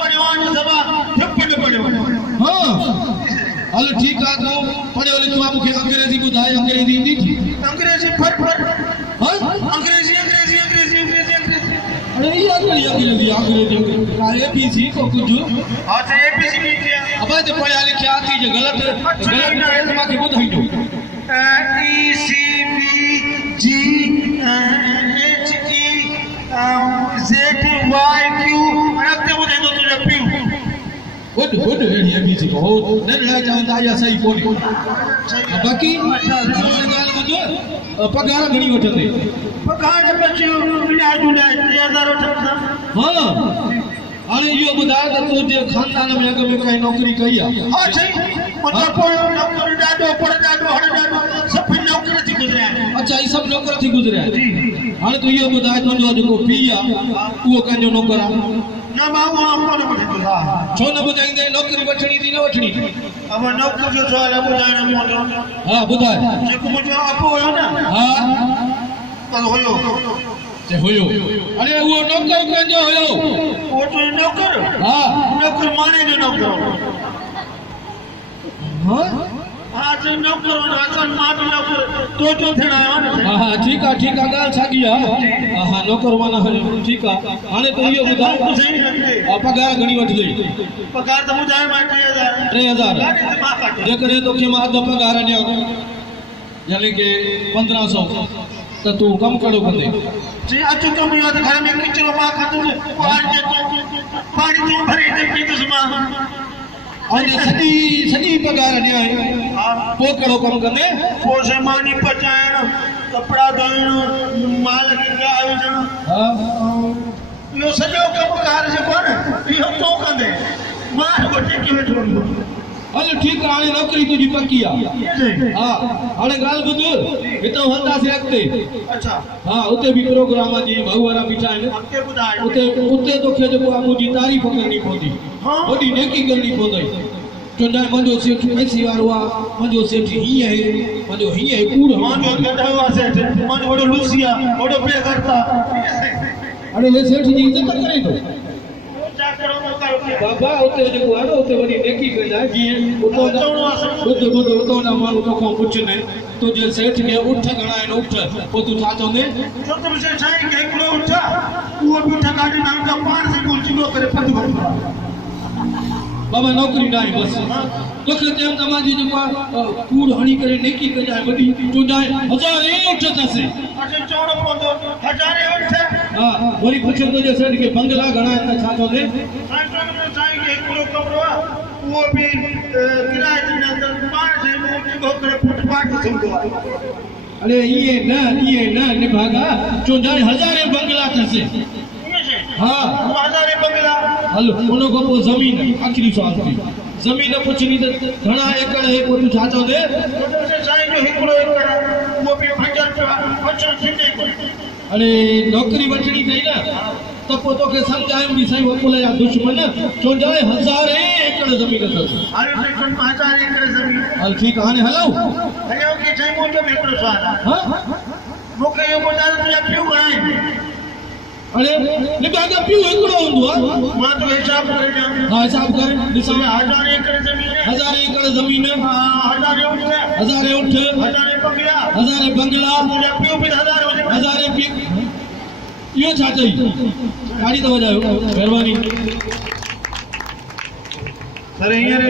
पढ़वान सभा ठिपड़ पढ़ो हां हल ठीक है तो पढ़े वाले तू मुखे अंग्रेजी बुधाए अंग्रेजी ईंदी थी अंग्रेजी फट हां अंग्रेजी अरे ये अंग्रेजी एबीसी को कुछ हां तो एबीसी भी किया अब तो पढ़ा लिखा थी जो गलत माके बुधाई दो E C B G H E Z Y Q रखते बुधाई दो तुझे पी वड एबीसी को हो न रहा चाहता या सही कोनी बाकी गाल बुझो पगार घणी वठंदे पगार बच्चे मिला जुला 3000 वठंदा हां हाणे इहो ॿुधाए त तूं जे खानदान में अॻ में काई नौकरी कई आहे हां सही मतलब कोई नौकरी ॾाढो पर ॾाढो हर ॾाढो सभु नौकर थी गुज़रिया अच्छा ई सभु नौकर थी गुज़रिया हाणे तूं इहो ॿुधाए तुंहिंजो जेको पीउ आहे उहो कंहिंजो नौकर आहे न बाबू आप कोन वठंदो छो न ॿुधाईंदे नौकरी वठणी थी न वठणी अब नौकर जो सवाल है ॿुधाइण मोटो हा ॿुधाए जेको मुंहिंजो आपो हुयो न हा कल हुयो ते हुयो अरे उहो नौकर कंहिंजो हुयो वो तो नौकर हा नौकर माने जो नौकर हां हां जो नौकर असन मां जो नौकर तो थियणा आयो न हा ठीक आहे ॻाल्हि साॻी आहे हा नौकर माना ठीक आहे हाणे तूं इहो ॿुधाए सही रखते पगार घणी वठिजे पगार तो ॿुधाए मां 3000 जेकॾहिं तोखे मां अधु पगार ॾियां यानी कि 1500 त तूं कमु कहिड़ो कंदे जी अच कम यो घर में किचरो मां खातो पानी तो भरे दे पीतस मां हाणे सॼी पगार ॾियां पोइ कहिड़ो कमु कंदे पोइ से मानी पचाइण कपड़ा धोइण माल खे आयोजन हा इहो सॼो कमकार जेको आहे न इहो तो कंदे मां वठी के वेठो हूंदो हल ठीकु आहे हाणे नौकरी तुंहिंजी पकी आहे हा हाणे ॻाल्हि ॿुध हितां हलंदासीं अॻिते अच्छा हा उते बि प्रोग्राम जी भाऊ वारा बीठा आहिनि अॻिते ॿुधाए उते तोखे जेको आहे मुंहिंजी तारीफ़ करणी पवंदी वॾी नेकी करणी पवंदी चवंदा मुंहिंजो सेठ पैसे वारो आहे मुंहिंजो सेठ हीअं आहे मुंहिंजो हीअं आहे कूड़ मुंहिंजो गॾो आहे सेठ मुंहिंजो वॾो लूसी आहे वॾो बेगरता अरे हे सेठ जी इज़त करे थो छा करो करो बाबा उते जेको आहे न उते वॾी नेकी कंदा जीअं उतो ना माण्हू तोखां पुछनि तुंहिंजे सेठ खे उठ घणा आहिनि उठ पोइ तूं छा चवंदे छो त मुंहिंजे साईं खे हिकिड़ो उठ उहो बि उठ काढी नानका पाण से कुलचिलो करे पंधु कंदो आहे बाबा नौकरी न आहे बसि तोखे चयमि त मां जी जेको आहे कूड़ हणी करे नेकी कंदा वॾी चवंदा 1000 उठ अथसि असां चवणो पवंदो 1000 उठ हा वरी पुछो तुंहिंजे सेठ खे बंगला घणा आहिनि त छा चवंदे साईं खे हिकिड़ो कमरो आहे उहो बि किराए ते अंदरि पाण से उहो करे फुटपाथ थींदो आहे अरे ईअं न निभागा चवंदा 1000 बंगला अथसि हा 1000 बंगला हल उन खां पोइ ज़मीन आख़िरी सवाल थी ज़मीन पुछणी त घणा एकड़ आहे पोइ तूं छा चवंदे साईं जो हिकिड़ो एकड़ उहो बि 50 वचन थींदे अरे नौकरी वठणी अथई न त पोइ तोखे सम्झायूं बि साईं वकुल जा दुश्मन चवंदा 1000 एकड़ ज़मीन अथसि हाणे 1000 एकड़ ज़मीन हल ठीकु आहे हाणे हलूं हलियो की साईं मुंहिंजो बि हिकिड़ो सुवाल आहे हा मूंखे इहो ॿुधायो तुंहिंजा पियूं घणा आहिनि अरे निभागा पियूं हिकिड़ो हूंदो आहे मां तो हिसाब करे ॾियां हा हिसाब कर ॾिसो 1000 एकड़ ज़मीन 1000 एकड़ ज़मीन 1000 उठ 1000 उठ 1000 बंगला 1000 बंगला तुंहिंजा पियूं बि 1000 हुजे 1000 इहो छा चई गाड़ी तो वजायो महिरबानी सर हींअर